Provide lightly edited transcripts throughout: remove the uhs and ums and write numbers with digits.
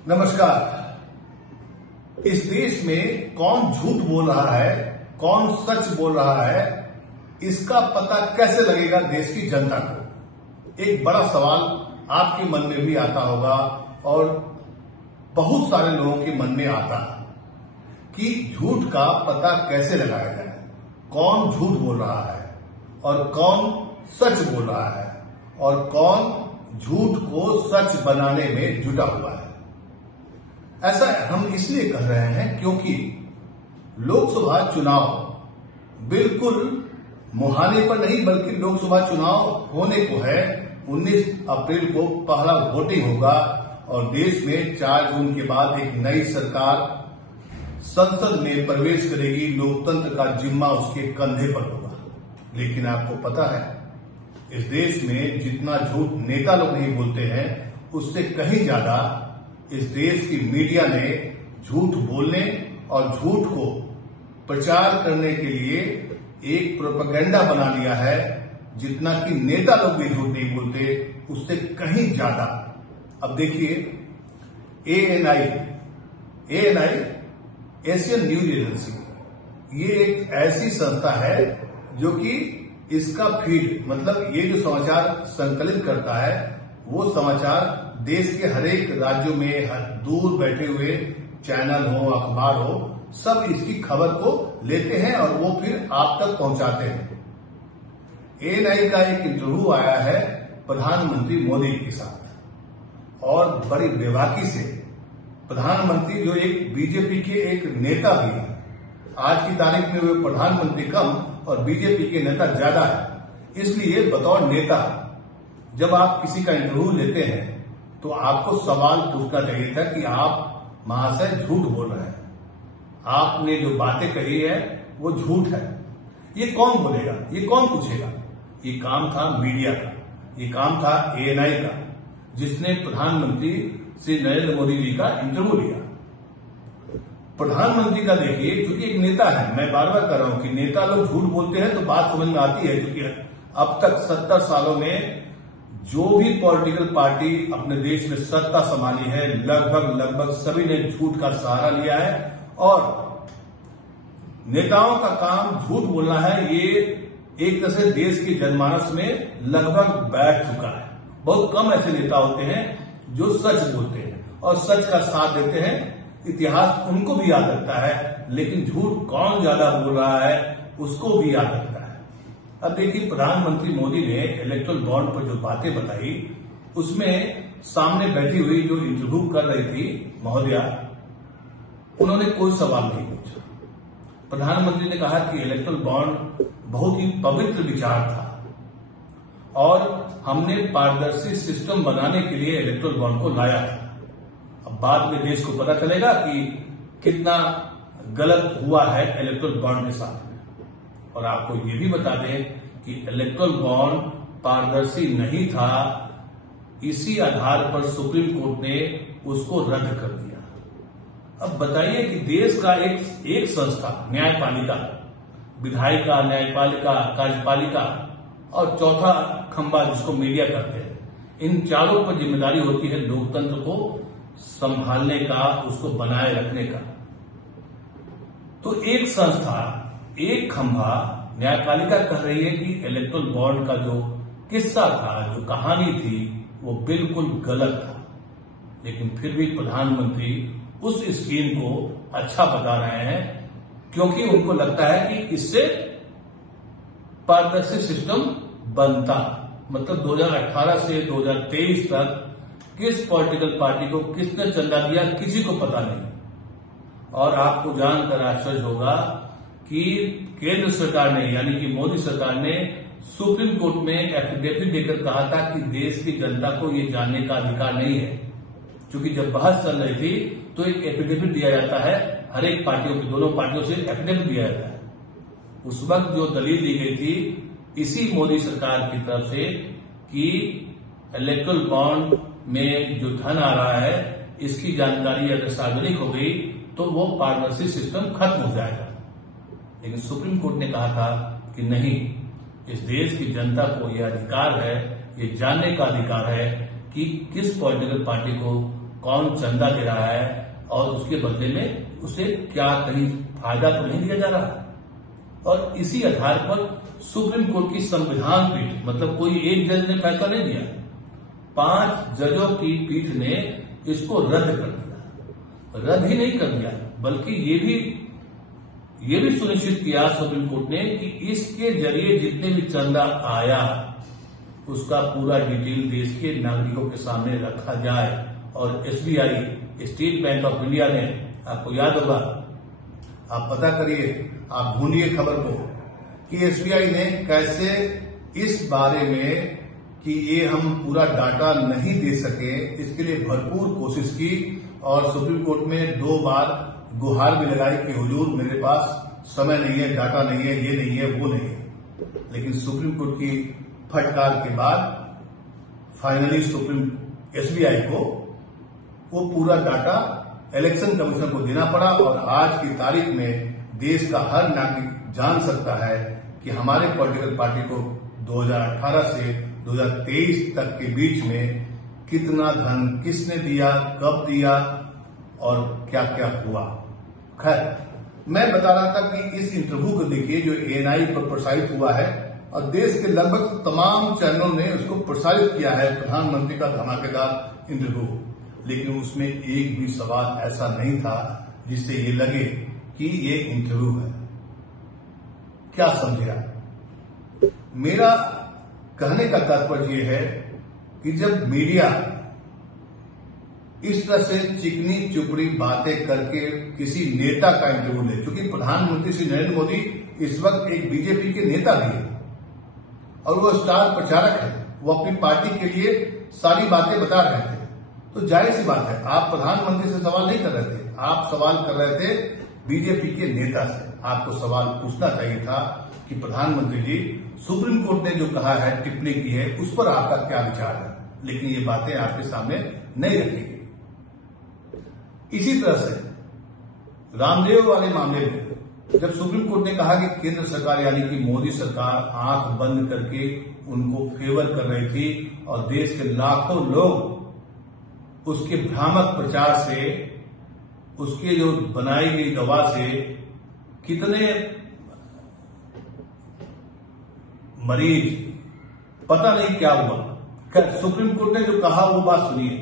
नमस्कार। इस देश में कौन झूठ बोल रहा है, कौन सच बोल रहा है, इसका पता कैसे लगेगा देश की जनता को? एक बड़ा सवाल आपके मन में भी आता होगा और बहुत सारे लोगों के मन में आता है कि झूठ का पता कैसे लगाया जाए, कौन झूठ बोल रहा है और कौन सच बोल रहा है और कौन झूठ को सच बनाने में जुटा हुआ है। ऐसा हम इसलिए कह रहे हैं क्योंकि लोकसभा चुनाव बिल्कुल मुहाने पर नहीं बल्कि लोकसभा चुनाव होने को है। 19 अप्रैल को पहला वोटिंग होगा और देश में 4 जून के बाद एक नई सरकार संसद में प्रवेश करेगी। लोकतंत्र का जिम्मा उसके कंधे पर होगा। लेकिन आपको पता है, इस देश में जितना झूठ नेता लोग नहीं बोलते हैं, उससे कहीं ज्यादा इस देश की मीडिया ने झूठ बोलने और झूठ को प्रचार करने के लिए एक प्रोपेगेंडा बना लिया है। जितना कि नेता लोग भी झूठ नहीं बोलते, उससे कहीं ज्यादा। अब देखिए, ANI एशियन न्यूज एजेंसी, ये एक ऐसी संस्था है जो कि इसका फीड मतलब ये जो समाचार संकलित करता है, वो समाचार देश के हर एक राज्यों में दूर बैठे हुए चैनल हो, अखबार हो, सब इसकी खबर को लेते हैं और वो फिर आप तक पहुंचाते हैं। ANI का एक इंटरव्यू आया है प्रधानमंत्री मोदी के साथ और बड़ी बेबाकी से प्रधानमंत्री जो एक बीजेपी के एक नेता भी है, आज की तारीख में वो प्रधानमंत्री कम और बीजेपी के नेता ज्यादा है, इसलिए बतौर नेता जब आप किसी का इंटरव्यू लेते हैं तो आपको सवाल पूछना चाहिए था कि आप महाशय झूठ बोल रहे हैं, आपने जो बातें कही है वो झूठ है। ये कौन बोलेगा, ये कौन पूछेगा? ये काम था मीडिया का, ये काम था ANI का, जिसने प्रधानमंत्री श्री नरेंद्र मोदी जी का इंटरव्यू लिया। प्रधानमंत्री का देखिए, क्योंकि एक नेता है, मैं बार बार कह रहा हूं कि नेता लोग झूठ बोलते हैं तो बात समझ में आती है, क्योंकि अब तक 70 सालों में जो भी पॉलिटिकल पार्टी अपने देश में सत्ता संभाली है, लगभग सभी ने झूठ का सहारा लिया है और नेताओं का काम झूठ बोलना है। ये एक तरह से देश की जनमानस में लगभग बैठ चुका है। बहुत कम ऐसे नेता होते हैं जो सच बोलते हैं और सच का साथ देते हैं। इतिहास उनको भी याद रखता है, लेकिन झूठ कौन ज्यादा बोल रहा है उसको भी याद रखता है। अब देखिए, प्रधानमंत्री मोदी ने इलेक्टोरल बॉन्ड पर जो बातें बताई, उसमें सामने बैठी हुई जो इंटरव्यू कर रही थी महोदया, उन्होंने कोई सवाल नहीं पूछा। प्रधानमंत्री ने कहा कि इलेक्टोरल बॉन्ड बहुत ही पवित्र विचार था और हमने पारदर्शी सिस्टम बनाने के लिए इलेक्टोरल बॉन्ड को लाया था। अब बाद में देश को पता चलेगा कि कितना गलत हुआ है इलेक्टोरल बॉन्ड के साथ में। और आपको ये भी बता दें कि इलेक्टोरल बॉन्ड पारदर्शी नहीं था, इसी आधार पर सुप्रीम कोर्ट ने उसको रद्द कर दिया। अब बताइए कि देश का एक संस्था, न्यायपालिका, विधायिका, न्यायपालिका, कार्यपालिका और चौथा खंबा जिसको मीडिया कहते हैं, इन चारों पर जिम्मेदारी होती है लोकतंत्र को संभालने का, उसको बनाए रखने का। तो एक संस्था, एक खंभा, न्यायपालिका कह रही है कि इलेक्टोरल बॉन्ड का जो किस्सा था, जो कहानी थी, वो बिल्कुल गलत था। लेकिन फिर भी प्रधानमंत्री उस स्कीम को अच्छा बता रहे हैं क्योंकि उनको लगता है कि इससे पारदर्शी सिस्टम बनता। मतलब 2018 से 2023 तक किस पॉलिटिकल पार्टी को किसने चंदा दिया, किसी को पता नहीं। और आपको जानकर आश्चर्य होगा कि केंद्र सरकार ने, यानी कि मोदी सरकार ने सुप्रीम कोर्ट में एफिडेविट देकर कहा था कि देश की जनता को ये जानने का अधिकार नहीं है। क्योंकि जब बहस चल रही थी तो एक एफिडेविट दिया जाता है, हर एक पार्टियों की, दोनों पार्टियों से एफिडेविट दिया जाता है। उस वक्त जो दलील दी गई थी इसी मोदी सरकार की तरफ से कि इलेक्टोरल बॉन्ड में जो धन आ रहा है, इसकी जानकारी अगर सार्वजनिक हो गई तो वो पारदर्शी सिस्टम खत्म हो जाएगा। लेकिन सुप्रीम कोर्ट ने कहा था कि नहीं, इस देश की जनता को यह अधिकार है, ये जानने का अधिकार है कि किस पॉलिटिकल पार्टी को कौन चंदा दे रहा है और उसके बदले में उसे क्या कहीं फायदा तो नहीं दिया जा रहा। और इसी आधार पर सुप्रीम कोर्ट की संविधान पीठ, मतलब कोई एक जज ने फैसला नहीं दिया, 5 जजों की पीठ ने इसको रद्द कर दिया। रद्द ही नहीं कर दिया बल्कि ये भी सुनिश्चित किया सुप्रीम कोर्ट ने कि इसके जरिए जितने भी चंदा आया उसका पूरा डिटेल देश के नागरिकों के सामने रखा जाए। और SBI, state bank of India ने, आपको याद होगा, आप पता करिए, आप ढूंढिए खबर को कि एसबीआई ने कैसे इस बारे में कि ये हम पूरा डाटा नहीं दे सके इसके लिए भरपूर कोशिश की और सुप्रीम कोर्ट में 2 बार गुहार भी लगाई कि हुजूर मेरे पास समय नहीं है, डाटा नहीं है, ये नहीं है, वो नहीं है। लेकिन सुप्रीम कोर्ट की फटकार के बाद फाइनली सुप्रीम एसबीआई को वो पूरा डाटा इलेक्शन कमीशन को देना पड़ा और आज की तारीख में देश का हर नागरिक जान सकता है कि हमारे पॉलिटिकल पार्टी को 2018 से 2023 तक के बीच में कितना धन किसने दिया, कब दिया और क्या क्या हुआ। खैर, मैं बता रहा था कि इस इंटरव्यू को देखिए जो एएनआई पर प्रसारित हुआ है और देश के लगभग तमाम चैनलों ने उसको प्रसारित किया है, प्रधानमंत्री का धमाकेदार इंटरव्यू। लेकिन उसमें एक भी सवाल ऐसा नहीं था जिससे ये लगे कि ये इंटरव्यू है। क्या समझे आप? मेरा कहने का तात्पर्य ये है कि जब मीडिया इस तरह से चिकनी चुपड़ी बातें करके किसी नेता का इंटरव्यू ले, क्योंकि प्रधानमंत्री श्री नरेंद्र मोदी इस वक्त एक बीजेपी के नेता भी है और वो स्टार प्रचारक है, वो अपनी पार्टी के लिए सारी बातें बता रहे थे, तो जाहिर सी बात है आप प्रधानमंत्री से सवाल नहीं कर रहे थे, आप सवाल कर रहे थे बीजेपी के नेता से। आपको सवाल पूछना चाहिए था कि प्रधानमंत्री जी, सुप्रीम कोर्ट ने जो कहा है, टिप्पणी की है, उस पर आपका क्या विचार है। लेकिन ये बातें आपके सामने नहीं रखी गई। इसी तरह से रामदेव वाले मामले में जब सुप्रीम कोर्ट ने कहा कि केंद्र सरकार यानी कि मोदी सरकार आंख बंद करके उनको फेवर कर रही थी और देश के लाखों लोग उसके भ्रामक प्रचार से, उसके जो बनाई गई दवा से कितने मरीज, पता नहीं क्या हुआ। सुप्रीम कोर्ट ने जो कहा वो बात सुनिए।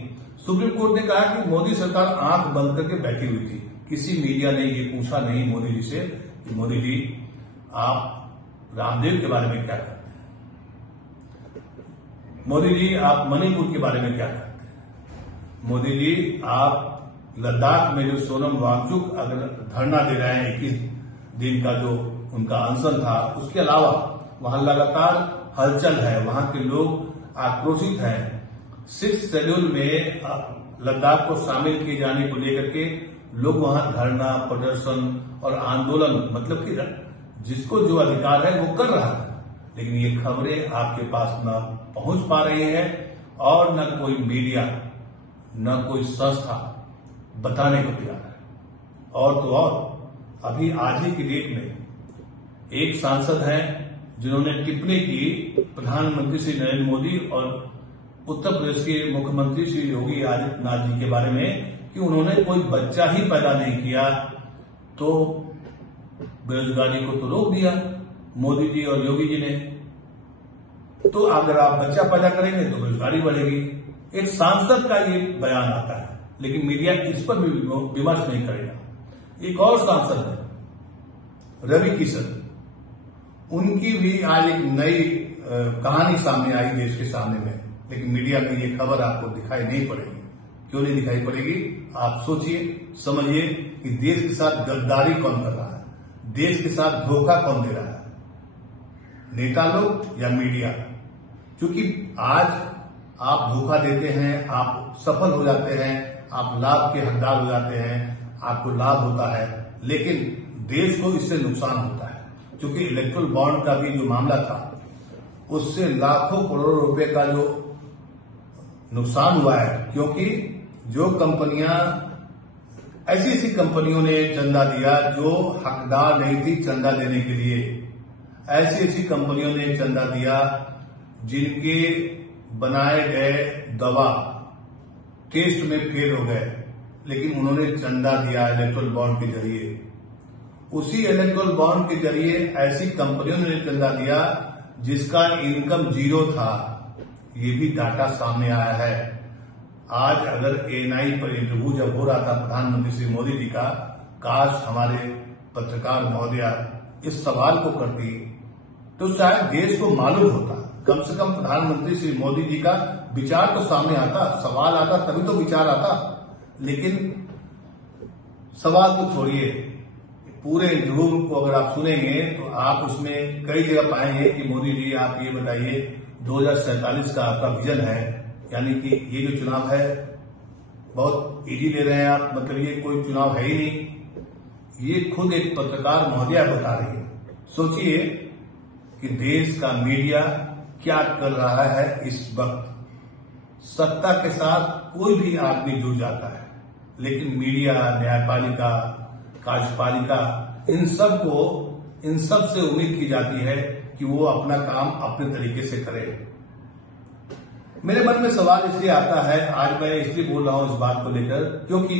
सुप्रीम कोर्ट ने कहा कि मोदी सरकार आंख बंद करके बैठी हुई थी। किसी मीडिया ने ये पूछा नहीं मोदी जी से कि मोदी जी आप रामदेव के बारे में क्या कहते हैं, मोदी जी आप मणिपुर के बारे में क्या कहते हैं, मोदी जी आप लद्दाख में जो सोनम वांगचुक अगर धरना दे रहे हैं 21 दिन का जो उनका अनशन था, उसके अलावा वहां लगातार हलचल है, वहां के लोग आक्रोशित हैं। 6 शेड्यूल में लद्दाख को शामिल किए जाने को लेकर के लोग वहां धरना, प्रदर्शन और आंदोलन, मतलब कि जिसको जो अधिकार है वो कर रहा है। लेकिन ये खबरें आपके पास न पहुंच पा रही है और न कोई मीडिया, न कोई संस्था बताने को तैयार है। और तो और अभी आज ही की डेट में एक सांसद हैं जिन्होंने टिप्पणी की प्रधानमंत्री श्री नरेंद्र मोदी और उत्तर प्रदेश के मुख्यमंत्री श्री योगी आदित्यनाथ जी के बारे में कि उन्होंने कोई बच्चा ही पैदा नहीं किया तो बेरोजगारी को तो रोक दिया मोदी जी और योगी जी ने। तो अगर आप बच्चा पैदा करेंगे तो बेरोजगारी बढ़ेगी। एक सांसद का ये बयान आता है, लेकिन मीडिया इस पर भी विमर्श नहीं करेगा। एक और सांसद है रवि किशन, उनकी भी आज एक नई कहानी सामने आई देश के सामने में, लेकिन मीडिया में ये खबर आपको दिखाई नहीं पड़ेगी। क्यों नहीं दिखाई पड़ेगी? आप सोचिए, समझिए कि देश के साथ गद्दारी कौन कर रहा है, देश के साथ धोखा कौन दे रहा है, नेता लोग या मीडिया? क्योंकि आज आप धोखा देते हैं, आप सफल हो जाते हैं, आप लाभ के हकदार हो जाते हैं, आपको लाभ होता है, लेकिन देश को इससे नुकसान होता है। क्योंकि इलेक्ट्रल बॉन्ड का भी जो मामला था उससे लाखों करोड़ रुपए का जो नुकसान हुआ है, क्योंकि जो कंपनियां, ऐसी कंपनियों ने चंदा दिया जो हकदार नहीं थी चंदा देने के लिए, ऐसी कंपनियों ने चंदा दिया जिनके बनाए गए दवा टेस्ट में फेल हो गए, लेकिन उन्होंने चंदा दिया इलेक्ट्रल बॉन्ड के जरिए। उसी इलेक्ट्रल बॉन्ड के जरिए ऐसी कंपनियों ने चंदा दिया जिसका इनकम जीरो था। ये भी डाटा सामने आया है। आज अगर एएनआई पर इंटरव्यू जब हो रहा था प्रधानमंत्री श्री मोदी जी का, काश हमारे पत्रकार महोदया इस सवाल को करती तो शायद देश को मालूम होता। कम से कम प्रधानमंत्री श्री मोदी जी का विचार तो सामने आता, सवाल आता तभी तो विचार आता। लेकिन सवाल तो छोड़िए, पूरे इंटरव्यू को अगर आप सुनेंगे तो आप उसमें कई जगह पाएंगे कि मोदी जी आप ये बताइए 2047 का आपका विजन है, यानी कि ये जो चुनाव है बहुत इजी ले रहे हैं आप, मतलब ये कोई चुनाव है ही नहीं। ये खुद एक पत्रकार महोदया बता रही है। सोचिए कि देश का मीडिया क्या कर रहा है इस वक्त। सत्ता के साथ कोई भी आदमी जुड़ जाता है, लेकिन मीडिया, न्यायपालिका, कार्यपालिका, इन सब से उम्मीद की जाती है कि वो अपना काम अपने तरीके से करे। मेरे मन में सवाल इसलिए आता है, आज मैं इसलिए बोल रहा हूं इस बात को लेकर, क्योंकि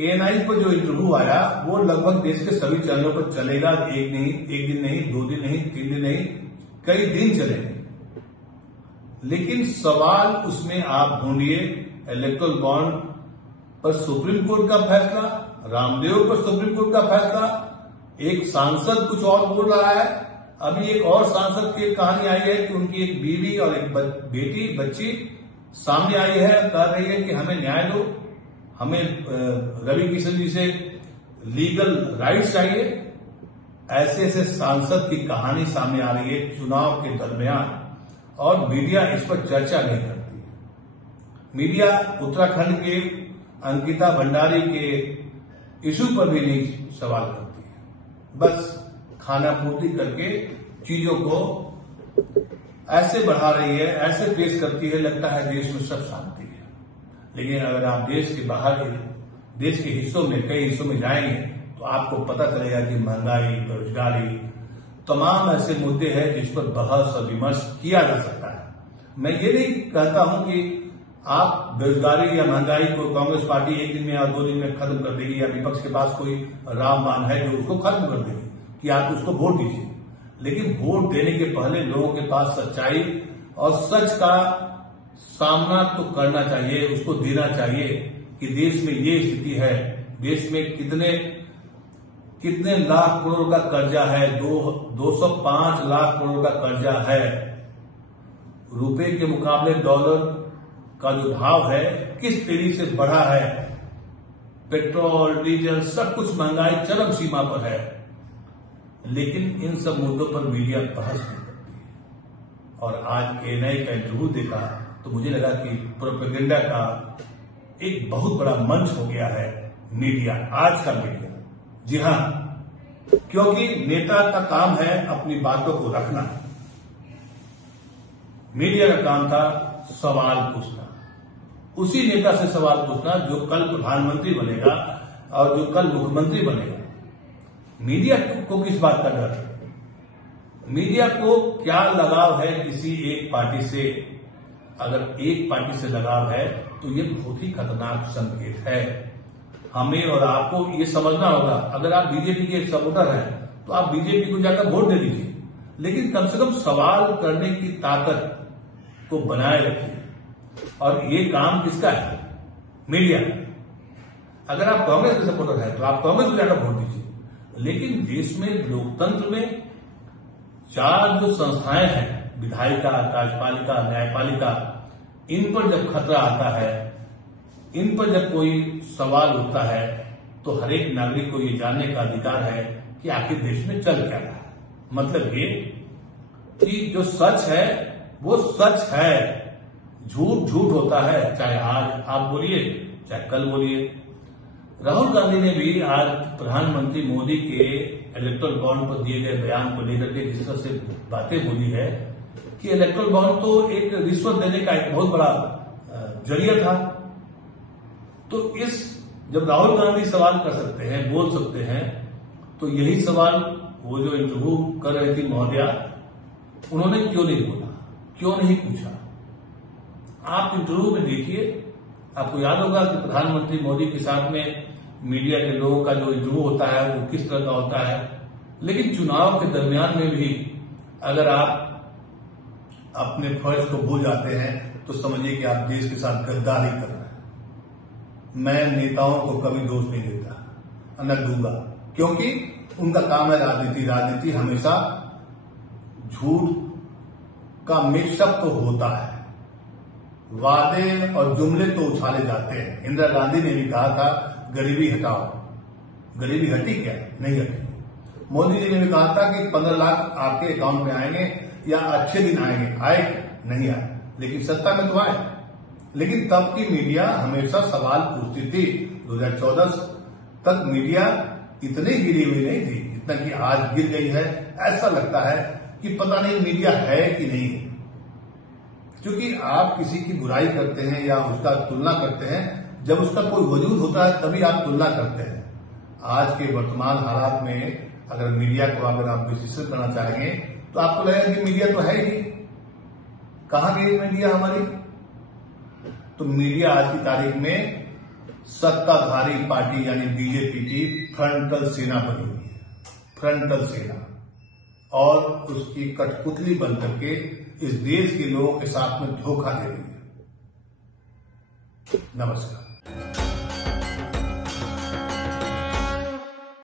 एएनआई पर जो इंटरव्यू आया वो लगभग देश के सभी चैनलों पर चलेगा। एक दिन नहीं, 2 दिन नहीं, 3 दिन नहीं, कई दिन चलेंगे। लेकिन सवाल उसमें आप ढूंढिए, इलेक्ट्रल बॉन्ड पर सुप्रीम कोर्ट का फैसला, रामदेव पर सुप्रीम कोर्ट का फैसला, एक सांसद कुछ और बोल रहा है। अभी एक और सांसद की कहानी आई है कि उनकी एक बीवी और एक बच्ची सामने आई है, कह रही है कि हमें न्याय दो, हमें रवि किशन जी से लीगल राइट्स चाहिए। ऐसे ऐसे सांसद की कहानी सामने आ रही है चुनाव के दरमियान, और मीडिया इस पर चर्चा नहीं करती है। मीडिया उत्तराखंड के अंकिता भंडारी के इशू पर भी नहीं सवाल करती है, बस खाना पूर्ति करके चीजों को ऐसे बढ़ा रही है, ऐसे पेश करती है, लगता है देश में सब शांति है। लेकिन अगर आप देश के बाहर देश के हिस्सों में, कई हिस्सों में जाएंगे तो आपको पता चलेगा कि महंगाई, बेरोजगारी, तमाम ऐसे मुद्दे हैं जिस पर बहस और विमर्श किया जा सकता है। मैं ये नहीं कहता हूं कि आप बेरोजगारी या महंगाई को कांग्रेस पार्टी 1 दिन में या 2 दिन में खत्म कर देगी, या विपक्ष के पास कोई रामबाण है जो उसको खत्म कर देगी कि आप उसको वोट दीजिए। लेकिन वोट देने के पहले लोगों के पास सच्चाई और सच का सामना तो करना चाहिए, उसको देना चाहिए कि देश में ये स्थिति है, देश में कितने लाख करोड़ का कर्जा है, 205 लाख करोड़ का कर्जा है। रुपए के मुकाबले डॉलर का जो भाव है किस तेजी से बढ़ा है, पेट्रोल, डीजल, सब कुछ महंगाई चरम सीमा पर है। लेकिन इन सब मुद्दों पर मीडिया बहस नहीं करती है। और आज एएनआई का इंटरव्यू देखा तो मुझे लगा कि प्रोपेगेंडा का एक बहुत बड़ा मंच हो गया है मीडिया, आज का मीडिया। जी हां, क्योंकि नेता का काम है अपनी बातों को रखना, मीडिया का काम था सवाल पूछना, उसी नेता से सवाल पूछना जो कल प्रधानमंत्री बनेगा और जो कल मुख्यमंत्री बनेगा। मीडिया को किस बात का डर है? मीडिया को क्या लगाव है किसी एक पार्टी से? अगर एक पार्टी से लगाव है तो ये बहुत ही खतरनाक संकेत है। हमें और आपको ये समझना होगा, अगर आप बीजेपी के सपोर्टर हैं तो आप बीजेपी को जाकर वोट दे दीजिए, लेकिन कम से कम सवाल करने की ताकत को बनाए रखिए। और ये काम किसका है? मीडिया का। अगर आप कांग्रेस के सपोर्टर हैं तो आप कांग्रेस को जाकर वोट दीजिए, लेकिन देश में लोकतंत्र में 4 जो संस्थाएं हैं, विधायिका, कार्यपालिका, न्यायपालिका, इन पर जब खतरा आता है, इन पर जब कोई सवाल उठता है तो हर एक नागरिक को ये जानने का अधिकार है कि आखिर देश में चल क्या रहा है। मतलब ये कि जो सच है वो सच है, झूठ झूठ होता है, चाहे आज आप बोलिए चाहे कल बोलिए। राहुल गांधी ने भी आज प्रधानमंत्री मोदी के इलेक्ट्रल बॉन्ड पर दिए गए बयान को लेकर के जिस तरह से बातें बोली है कि इलेक्ट्रल बॉन्ड तो एक रिश्वत देने का एक बहुत बड़ा जरिया था। तो जब राहुल गांधी सवाल कर सकते हैं, बोल सकते हैं, तो यही सवाल वो जो इंटरव्यू कर रही थी महोदया, उन्होंने क्यों नहीं बोला, क्यों नहीं पूछा? आप इंटरव्यू में देखिए आपको याद होगा कि प्रधानमंत्री मोदी के साथ में मीडिया के लोगों का जो इंटरव्यू होता है वो किस तरह का होता है। लेकिन चुनाव के दरमियान में भी अगर आप अपने फर्ज को भूल जाते हैं तो समझिए कि आप देश के साथ गद्दारी कर रहे हैं। मैं नेताओं को कभी दोष नहीं देता, न दूंगा, क्योंकि उनका काम है राजनीति। राजनीति हमेशा झूठ का मिक्सअप तो होता है, वादे और जुमले तो उछाले जाते हैं। इंदिरा गांधी ने भी कहा था गरीबी हटाओ, गरीबी हटी क्या? नहीं हटी। मोदी जी ने भी कहा था कि 15 लाख आपके अकाउंट में आएंगे या अच्छे दिन आएंगे, आए नहीं आए, लेकिन सत्ता में तो आए। लेकिन तब की मीडिया हमेशा सवाल पूछती थी। 2014 तक मीडिया इतनी गिरी हुई नहीं थी जितना कि आज गिर गई है। ऐसा लगता है कि पता नहीं मीडिया है कि नहीं है, क्योंकि आप किसी की बुराई करते हैं या उसका तुलना करते हैं जब उसका कोई वजूद होता है, तभी आप तुलना करते हैं। आज के वर्तमान हालात में अगर मीडिया को अगर आप विश्लेषण करना चाहेंगे तो आपको लगेगा कि मीडिया तो है ही, कहां गई मीडिया हमारी? तो मीडिया आज की तारीख में सत्ताधारी पार्टी यानी बीजेपी की फ्रंटल सेना बनी हुई है, फ्रंटल सेना, और उसकी कठपुतली बन करके इस देश के लोगों के साथ में धोखा दे रही है। नमस्कार।